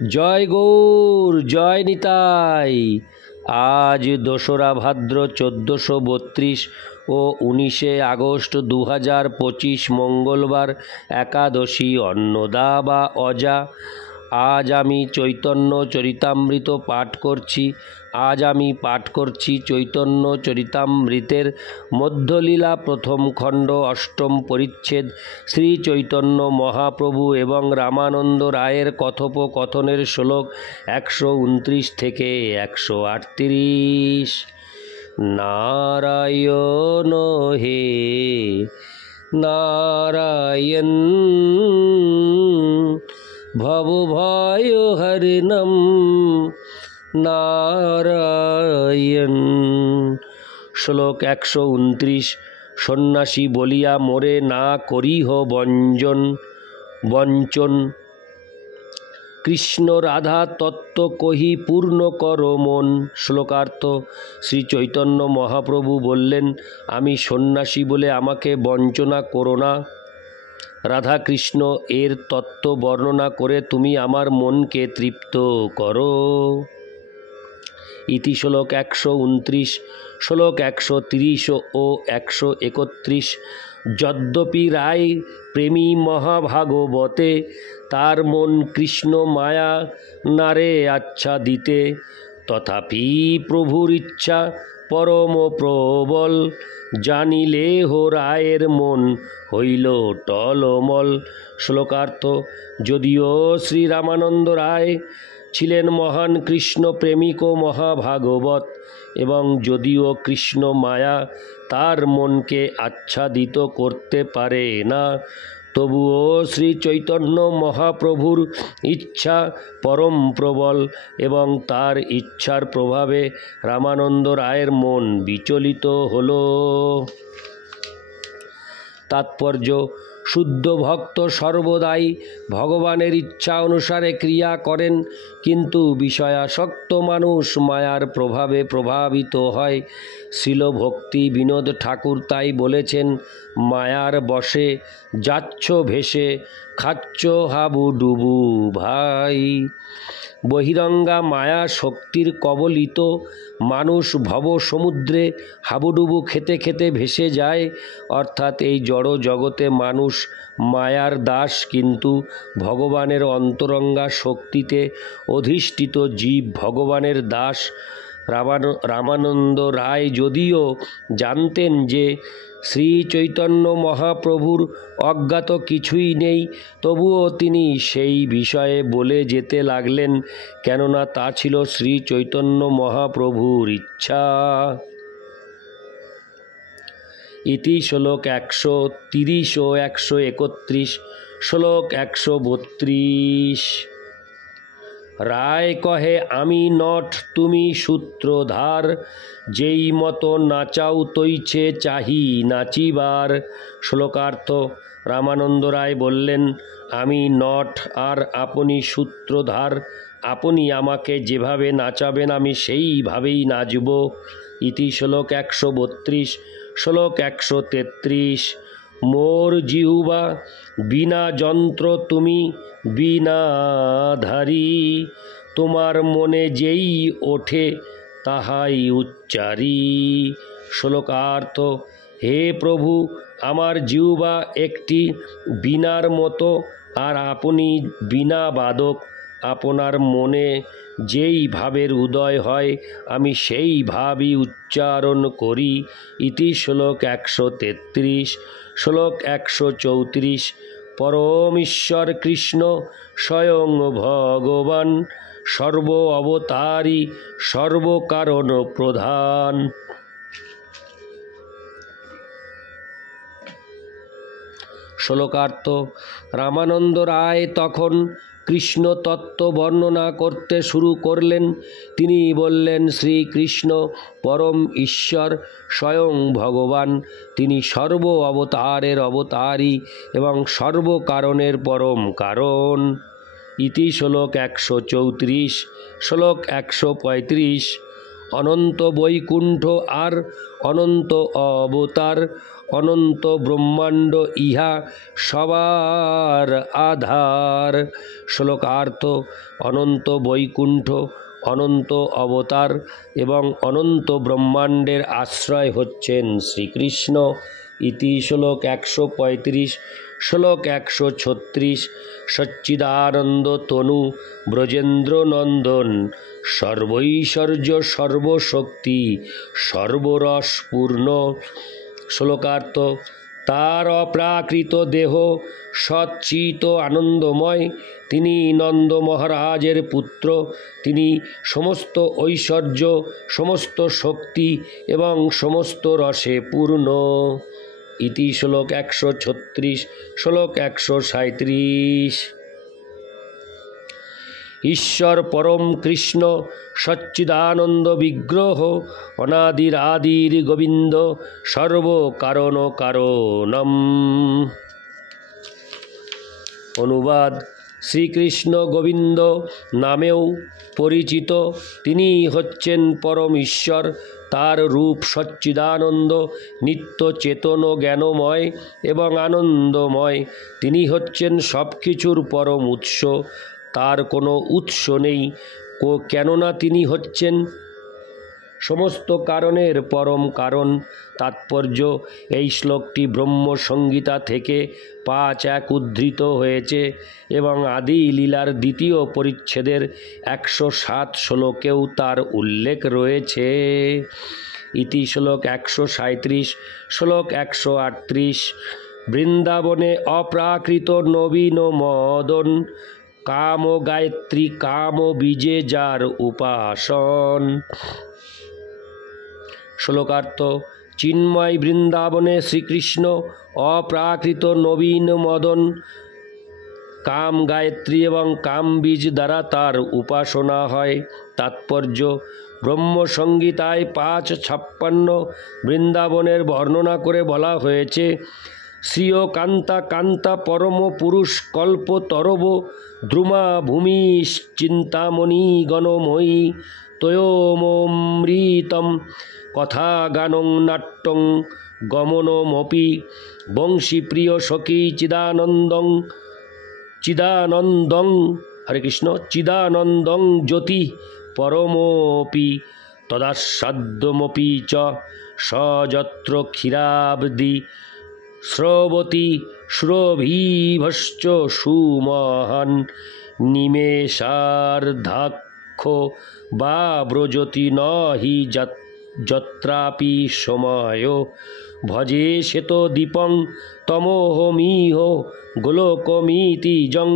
জয় গৌর, জয় নিতাই। আজ 2রা ভাদ্র 1432 ও 19 আগস্ট 2025 মঙ্গলবার, একাদশী, অন্নদা বা অজা। আজ আমি চৈতন্য চরিতামৃত পাঠ করছি। চৈতন্য চরিতামৃতের মধ্যলীলা প্রথম খণ্ড, অষ্টম পরিচ্ছেদ। শ্রী চৈতন্য মহাপ্রভু এবং রামানন্দ রায়ের কথোপকথনের শ্লোক 129 থেকে 138। নারায়ণ হে নারায়ণ, ভবভয়হরিণম নারায়ণ। শ্লোক 129। সন্ন্যাসী বলিয়া মোরে না করিহ বঞ্চন, কৃষ্ণ রাধা তত্ত্ব কহি পূর্ণ কর মন। শ্লোকার্থ: শ্রী চৈতন্য মহাপ্রভু বললেন, আমি সন্ন্যাসী বলে আমাকে বঞ্চনা করো না। রাধা কৃষ্ণ এর তত্ত্ব বর্ণনা করে তুমি আমার মনকে তৃপ্ত করো। ইতি শ্লোক 129। শ্লোক 130 ও 131। যদ্যপি রায় প্রেমী মহাভাগবতে, তার মন কৃষ্ণ মায়া নারে আচ্ছাদিতে, তথাপি প্রভুর ইচ্ছা পরম প্রবল, জানিলে হো রায়ের মন হইল টলমল। শ্লোকার্থ: যদিও শ্রী রামানন্দ রায় ছিলেন মহান কৃষ্ণ প্রেমিক ও মহাভাগবত, এবং যদিও কৃষ্ণ মায়া তার মনকে আচ্ছাদিত করতে পারে না, তবুও শ্রী চৈতন্য মহাপ্রভুর ইচ্ছা পরম প্রবল, এবং তার ইচ্ছার প্রভাবে রামানন্দ রায়ের মন বিচলিত হল। তাৎপর্য: শুদ্ধ ভক্ত সর্বদাই ভগবানের ইচ্ছা অনুসারে ক্রিয়া করেন, কিন্তু বিষয়াসক্ত মানুষ মায়ার প্রভাবে প্রভাবিত হয়। শ্রীল ভক্তি বিনোদ ঠাকুর তাই বলেছেন, মায়ার বশে যাচ্ছ ভেসে, খাচ্ছ হাবুডুবু ভাই। বহিরঙ্গা মায়া শক্তির কবলিত মানুষ ভব সমুদ্রে হাবুডুবু খেতে খেতে ভেসে যায়। অর্থাৎ এই জড় জগতে মানুষ মায়ার দাস, কিন্তু ভগবানের অন্তরঙ্গা শক্তিতে অধিষ্ঠিত জীব ভগবানের দাস। রামানন্দ রায় যদিও জানতেন যে শ্রী চৈতন্য মহাপ্রভুর অজ্ঞাত কিছুই নেই, তবুও তিনি সেই বিষয়ে বলে যেতে লাগলেন, কেননা তা ছিল শ্রী চৈতন্য মহাপ্রভুর ইচ্ছা। ইতি শ্লোক 130 ও 131। শ্লোক 132। রায় কহে, আমি নট তুমি সূত্রধার, যেই মতো নাচাও তৈছে চাহি নাচিবার। শ্লোকার্থ: রামানন্দ রায় বললেন, আমি নট আর আপনি সূত্রধার, আপনি আমাকে যেভাবে নাচাবেন আমি সেইভাবেই নাচব। ইতি শ্লোক 132। শ্লোক 133। মোর জিহ্বা বিনা যন্ত্র তুমি বীণাধারী, তোমার মনে যেই ওঠে তাহাই উচ্চারি। শ্লোকার্থ: হে প্রভু, আমার জিহ্বা একটি বীণার মতো, আর আপনি বীণা বাদক। আপনার মনে যেই ভাবের উদয় হয় আমি সেই ভাবই উচ্চারণ করি। ইতি শ্লোক 133। শ্লোক 134। পরম ঈশ্বর কৃষ্ণ স্বয়ং ভগবান, সর্ব অবতারী সর্বকারণ প্রধান। শ্লোকার্থ: রামানন্দ রায় তখন কৃষ্ণ তত্ত্ব বর্ণনা করতে শুরু করলেন। তিনি বললেন, শ্রীকৃষ্ণ পরম ঈশ্বর, স্বয়ং ভগবান। তিনি সর্ব অবতারের অবতারী এবং সর্বকারণের পরম কারণ। ইতি শ্লোক 134। শ্লোক 135। অনন্ত বৈকুণ্ঠ আর অনন্ত অবতার, অনন্ত ব্রহ্মাণ্ড ইহা সবার আধার। শ্লোকার্থ: অনন্ত বৈকুণ্ঠ, অনন্ত অবতার এবং অনন্ত ব্রহ্মাণ্ডের আশ্রয় হচ্ছেন শ্রীকৃষ্ণ। ইতি শ্লোক 135। শ্লোক 136। সচ্চিদানন্দ তনু ব্রজেন্দ্র নন্দন, সর্বৈশ্বর্য সর্বশক্তি সর্বরসপূর্ণ। শ্লোকার্থ: তার অপ্রাকৃত দেহ সচ্চিত আনন্দময়। তিনি নন্দ মহারাজের পুত্র। তিনি সমস্ত ঐশ্বর্য, সমস্ত শক্তি এবং সমস্ত রসে পূর্ণ। ইতি শ্লোক 136। শ্লোক 137। ঈশ্বর পরম কৃষ্ণ সচ্চিদানন্দ বিগ্রহ, অনাদির আদির গোবিন্দ সর্বকারণ কারণম। অনুবাদ: শ্রীকৃষ্ণ গোবিন্দ নামেও পরিচিত। তিনি হচ্ছেন পরম ঈশ্বর। তার রূপ সচ্চিদানন্দ, নিত্য চেতন, জ্ঞানময় এবং আনন্দময়। তিনি হচ্ছেন সব কিছুর পরম উৎস। তার কোনো উৎস নেই, কেননা তিনি হচ্ছেন সমস্ত কারণের পরম কারণ। তাৎপর্য: এই শ্লোকটি ব্রহ্মসংহিতা থেকে 5.1 উদ্ধৃত হয়েছে এবং আদি লীলার 2য় পরিচ্ছেদের 107 শ্লোকেও তার উল্লেখ রয়েছে। ইতি শ্লোক 137। শ্লোক 138। বৃন্দাবনে অপ্রাকৃত নবীন মদন, কাম গায়ত্রী কাম বীজে যার উপাসন। শ্লোকার্থ: চিন্ময় বৃন্দাবনে শ্রীকৃষ্ণ অপ্রাকৃত নবীন মদন, কাম গায়ত্রী এবং কাম বীজ দ্বারা তার উপাসনা হয়। তাৎপর্য: ব্রহ্মসংহিতায় 5.56 বৃন্দাবনের বর্ণনা করে বলা হয়েছে, শ্রিয় কান্তা কান্তা পরম পুরুষ কল্প তরব, দ্রুমা ভূমি চিন্তামণি গণময়ী, তয়োমৃতম কথা গানং নাট্যং গমনমপি, বংশীপ্রিয় সখী চিদানন্দং চিদানন্দং হরে কৃষ্ণ চিদানন্দং জ্যোতি পরমপি, তদাস্বাদ্যমপি চ সযত্র ক্ষীরাব্দি, স্রবতী সুরভিভশ্চ সুমহান, নিমেষার্ধাক্ষ বা ব্রজতি ন হি যত্রাপি সময়, ভজে শ্বেত দীপং তমোহমিহ গোলকমিতি জং,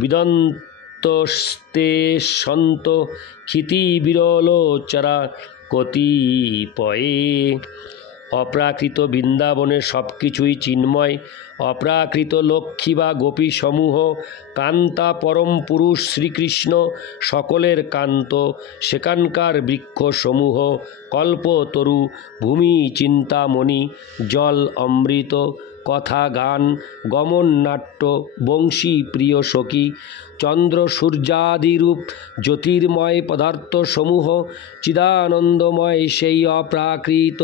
বিদন্তস্তে সন্ত ক্ষিতি বিরলোচরা কতিপয়ে। অপ্রাকৃত বৃন্দাবনের সব কিছুই চিন্ময়। অপ্রাকৃত লক্ষ্মী বা গোপী সমূহ কান্তা, পরম পুরুষ শ্রীকৃষ্ণ সকলের কান্ত। সেখানকার বৃক্ষসমূহ কল্পতরু, ভূমি চিন্তামণি, জল অমৃত, কথা গান, গমন নাট্য, বংশী প্রিয় সখী, চন্দ্র সূর্যাদিরূপ জ্যোতির্ময় পদার্থসমূহ চিদানন্দময় সেই অপ্রাকৃত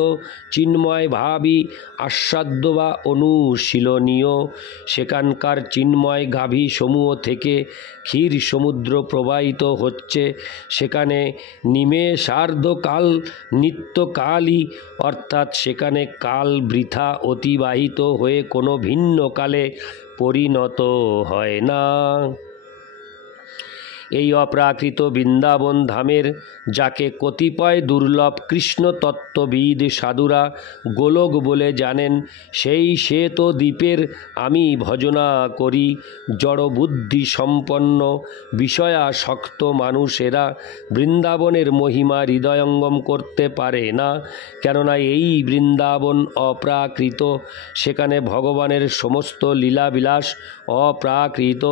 চিন্ময় ভাবী, আস্বাদ্য বা অনুশীলনীয়। সেখানকার চিন্ময় গাভী সমূহ থেকে ক্ষীর সমুদ্র প্রবাহিত হচ্ছে। সেখানে নিমেষার্ধকাল নিত্যকালই, অর্থাৎ সেখানে কাল বৃথা অতিবাহিত হয়ে কোনো ভিন্ন কালে পরিণত হয় না। এই অপ্রাকৃত বৃন্দাবন ধামের, যাকে কতিপয় দুর্লভ কৃষ্ণ তত্ত্ববিদ সাধুরা গোলক বলে জানেন, সেই শ্বেত দ্বীপের আমি ভজনা করি। জড়বুদ্ধি সম্পন্ন বিষয়াসক্ত মানুষেরা বৃন্দাবনের মহিমা হৃদয়ঙ্গম করতে পারে না, কেননা এই বৃন্দাবন অপ্রাকৃত। সেখানে ভগবানের সমস্ত লীলাবিলাস অপ্রাকৃত।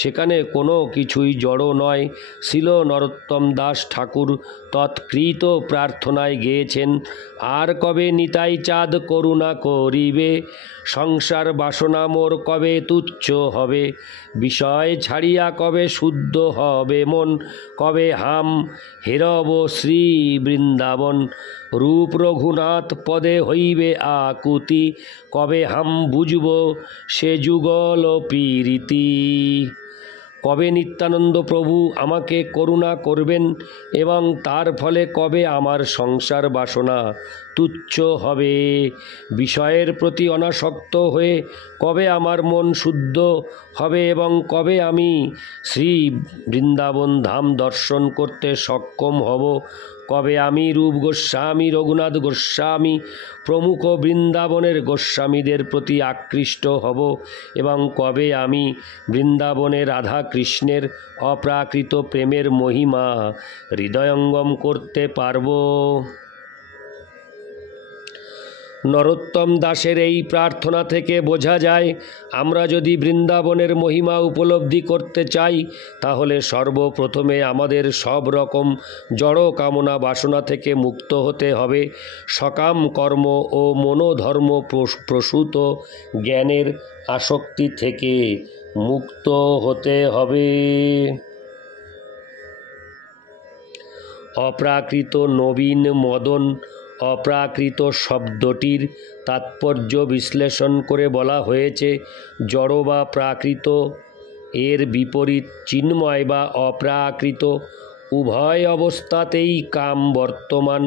সেখানে কোনো কিছুই জড় নয়। শিল নরোত্তম দাস ঠাকুর তৎকৃত প্রার্থনায় গেয়েছেন, আর কবে নিতাই চাঁদ করুণা করিবে, সংসার বাসনা মোর কবে তুচ্ছ হবে, বিষয় ছাড়িয়া কবে শুদ্ধ হবে মন, কবে হাম হেরব শ্রী বৃন্দাবন, রূপ রঘুনাথ পদে হইবে আকুতি, কবে হাম বুঝব সে যুগল প্রীতি। কবে নিত্যানন্দ প্রভু আমাকে করুণা করবেন এবং তার ফলে কবে আমার সংসার বাসনা তুচ্ছ হবে, বিষয়ের প্রতি অনাসক্ত হয়ে কবে আমার মন শুদ্ধ হবে এবং কবে আমি শ্রী বৃন্দাবন ধাম দর্শন করতে সক্ষম হব, কবে আমি রূপ গোস্বামী, রঘুনাথ গোস্বামী প্রমুখ বৃন্দাবনের গোস্বামীদের প্রতি আকৃষ্ট হব এবং কবে আমি বৃন্দাবনের রাধা কৃষ্ণের অপ্রাকৃত প্রেমের মহিমা হৃদয়ঙ্গম করতে পারব। নরোত্তম দাসের এই প্রার্থনা থেকে বোঝা যায়, আমরা যদি বৃন্দাবনের মহিমা উপলব্ধি করতে চাই তাহলে সর্বপ্রথমে আমাদের সব রকম জড় কামনা বাসনা থেকে মুক্ত হতে হবে, সকাম কর্ম ও মনোধর্ম প্রসূত জ্ঞানের আসক্তি থেকে মুক্ত হতে হবে। অপ্রাকৃত নবীন মদন অপ্রাকৃত শব্দটির তাৎপর্য বিশ্লেষণ করে বলা হয়েছে, জড় বা প্রাকৃত এর বিপরীত চিন্ময় বা অপ্রাকৃত, উভয় অবস্থাতেই কাম বর্তমান,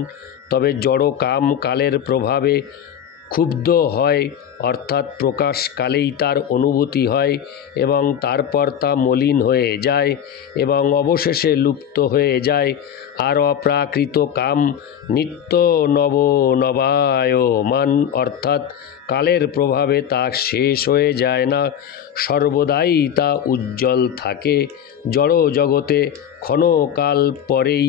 তবে জড় কাম কালের প্রভাবে ক্ষুব্ধ হয়, অর্থাৎ প্রকাশকালেই তার অনুভূতি হয় এবং তারপর তা মলিন হয়ে যায় এবং অবশেষে লুপ্ত হয়ে যায়। আর অপ্রাকৃত কাম নিত্য নবায়মান, অর্থাৎ কালের প্রভাবে তা শেষ হয়ে যায় না, সর্বদাই তা উজ্জ্বল থাকে। জড় জগতে ক্ষণকাল পরেই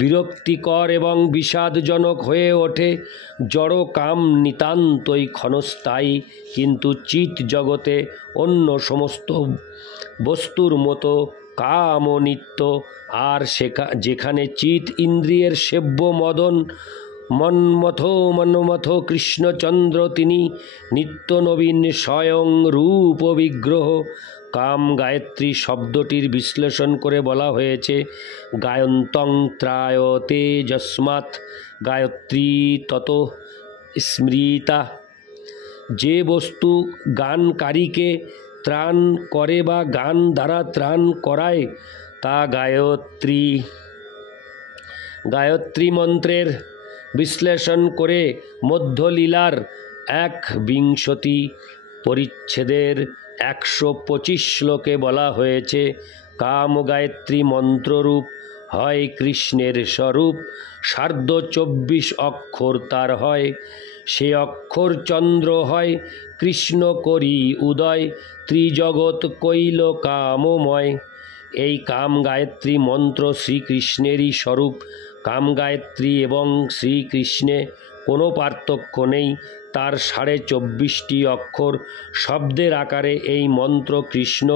বিরক্তিকর এবং বিষাদজনক হয়ে ওঠে। জড় কাম নিতান্তই ক্ষণস্থায়ী, কিন্তু চিৎ জগতে অন্য সমস্ত বস্তুর মতো কামও নিত্য। আর যেখানে চিৎ ইন্দ্রিয়ের সেব্য মদন মন্মথ কৃষ্ণচন্দ্র, তিনি নিত্য নবীন স্বয়ং রূপ বিগ্রহ। কাম গায়ত্রী শব্দটির বিশ্লেষণ করে বলা হয়েছে, গায়ন্তং ত্রায়তে যস্মাৎ গায়ত্রী তত স্মৃতা। যে বস্তু গানকারীকে ত্রাণ করে বা গান দ্বারা ত্রাণ করায় তা গায়ত্রী। গায়ত্রী মন্ত্রের বিশ্লেষণ করে মধ্যলীলার ১ পরিচ্ছেদের ১২৫ শ্লোকে বলা হয়েছে, কাম গায়ত্রী মন্ত্ররূপ হয় কৃষ্ণের স্বরূপ, সার্ধ ২৪ অক্ষর তার হয়, সে অক্ষর চন্দ্র হয়, কৃষ্ণ করি উদয়, ত্রিজগৎ কইল কামময়। এই কাম গায়ত্রী মন্ত্র শ্রীকৃষ্ণেরই স্বরূপ। কাম গায়ত্রী এবং শ্রীকৃষ্ণে কোনো পার্থক্য নেই। তার ২৪.৫টি অক্ষর শব্দের আকারে এই মন্ত্র কৃষ্ণ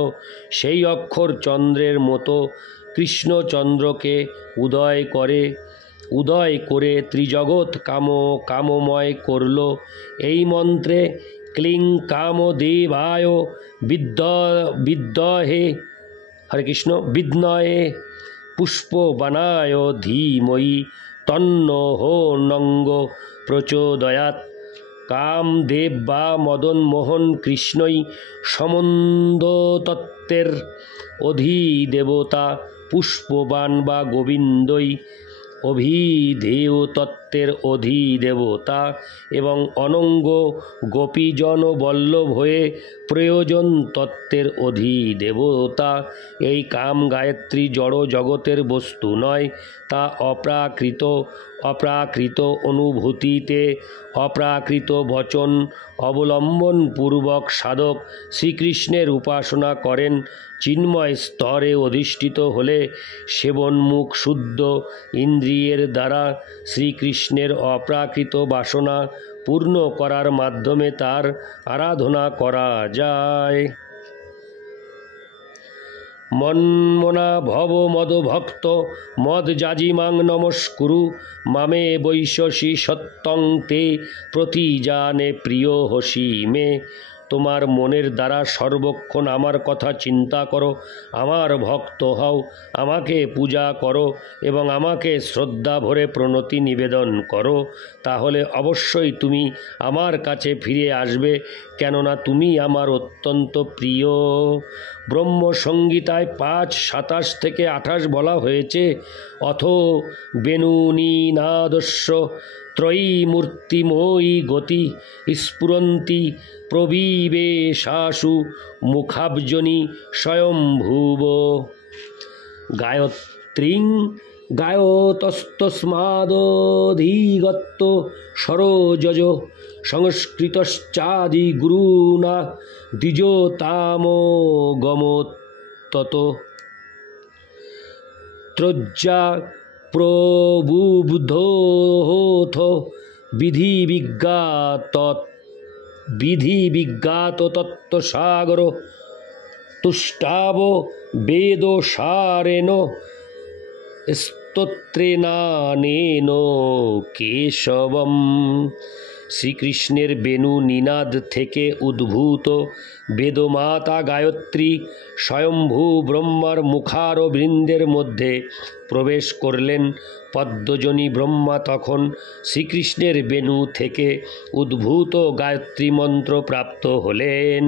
সেই অক্ষর চন্দ্রের মতো কৃষ্ণচন্দ্রকে উদয় করে ত্রিজগৎ কামময় করল। এই মন্ত্রে ক্লিং কামদেবায় বিদ্মহে হরে কৃষ্ণ বিদ্ময়ে পুষ্পবানায় ধীময়ী তন্নহো নঙ্গ প্রচোদয়াৎ। কামদেব বা মদন মোহন কৃষ্ণই সমন্দতত্ত্বের অধিদেবতা, পুষ্পবান বা গোবিন্দই অভিধেয় তত্ত্বের অধিদেবতা এবং অনঙ্গ গোপীজন বল্লভ হয়ে প্রয়োজন তত্ত্বের অধিদেবতা। এই কাম গায়ত্রী জড় জগতের বস্তু নয়, তা অপ্রাকৃত। অপ্রাকৃত অনুভূতিতে অপ্রাকৃত বচন অবলম্বনপূর্বক সাধক শ্রীকৃষ্ণের উপাসনা করেন। চিন্ময় স্তরে অধিষ্ঠিত হলে সেবনমুখ শুদ্ধ ইন্দ্রিয়ের দ্বারা শ্রীকৃষ্ণের অপ্রাকৃত বাসনা পূর্ণ করার মাধ্যমে তার আরাধনা করা যায়। মন্মনা ভব মদভক্ত মদ যাজিমাং নমস্কুরু মামে বৈশসী সত্যং তে প্রতিজানে প্রিয় হসি মে। তোমার মনের দ্বারা সর্বক্ষণ আমার কথা চিন্তা করো, আমার ভক্ত হও, আমাকে পূজা করো এবং আমাকে শ্রদ্ধা ভরে প্রণতি নিবেদন করো, তাহলে অবশ্যই তুমি আমার কাছে ফিরে আসবে, কেননা তুমি আমার অত্যন্ত প্রিয়। ব্রহ্মসংহিতায় 5:27 থেকে 28 বলা হয়েছে, অথ বেণুনীনাদস্য ত্রয়ীমূর্তিময়ী গতি স্ফুরন্তি প্রবিবেশাসু মুখাব্জনি স্বয়ম্ভুব। গায়ত্রীং গায়তস্তস্মাদধিগত্য সরোজজ সংস্কৃতশ্চাদি গুরুনা দ্বিজতামগমোত্তত। ত্রজ্জা প্রবুদ্ধোऽথ বিধিবিজ্ঞাত তত্ত্বসাগর তুষ্টাব বেদসারেণ স্তোত্রেণানেন কেশবম। শ্রীকৃষ্ণের বেণু নিনাদ থেকে উদ্ভূত বেদমাতা গায়ত্রী স্বয়ম্ভু ব্রহ্মার মুখারবৃন্দের মধ্যে প্রবেশ করলেন। পদ্মজনী ব্রহ্মা তখন শ্রীকৃষ্ণের বেণু থেকে উদ্ভূত গায়ত্রী মন্ত্র প্রাপ্ত হলেন।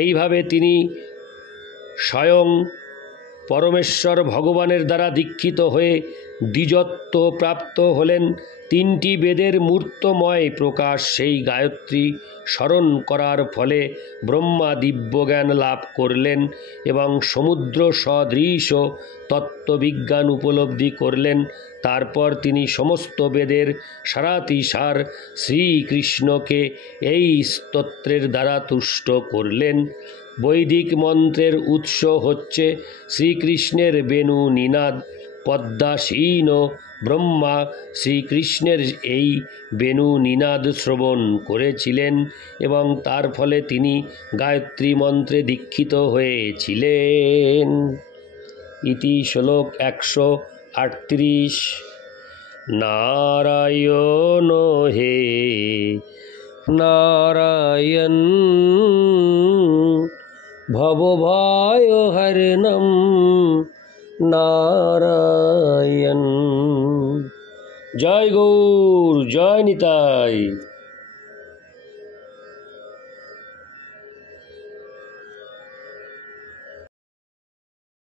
এইভাবে তিনি স্বয়ং পরমেশ্বর ভগবানের দ্বারা দীক্ষিত হয়ে দ্বিজত্ব প্রাপ্ত হলেন। 3টি বেদের মূর্তময় প্রকাশ সেই গায়ত্রী স্মরণ করার ফলে ব্রহ্মা দিব্যজ্ঞান লাভ করলেন এবং সমুদ্র সদৃশ তত্ত্ববিজ্ঞান উপলব্ধি করলেন। তারপর তিনি সমস্ত বেদের সারাতিসার শ্রীকৃষ্ণকে এই স্তোত্রের দ্বারা তুষ্ট করলেন। বৈদিক মন্ত্রের উৎস হচ্ছে শ্রীকৃষ্ণের বেণু নিনাদ। পদ্মাসীন ব্রহ্মা শ্রীকৃষ্ণের এই বেণু নিনাদ শ্রবণ করেছিলেন এবং তার ফলে তিনি গায়ত্রী মন্ত্রে দীক্ষিত হয়েছিলেন। ইতি শ্লোক 138। নারায়ণ হে নারায়ণ ভবভয়হরণম নারায়ণ। জয় গৌর, জয় নিতাই।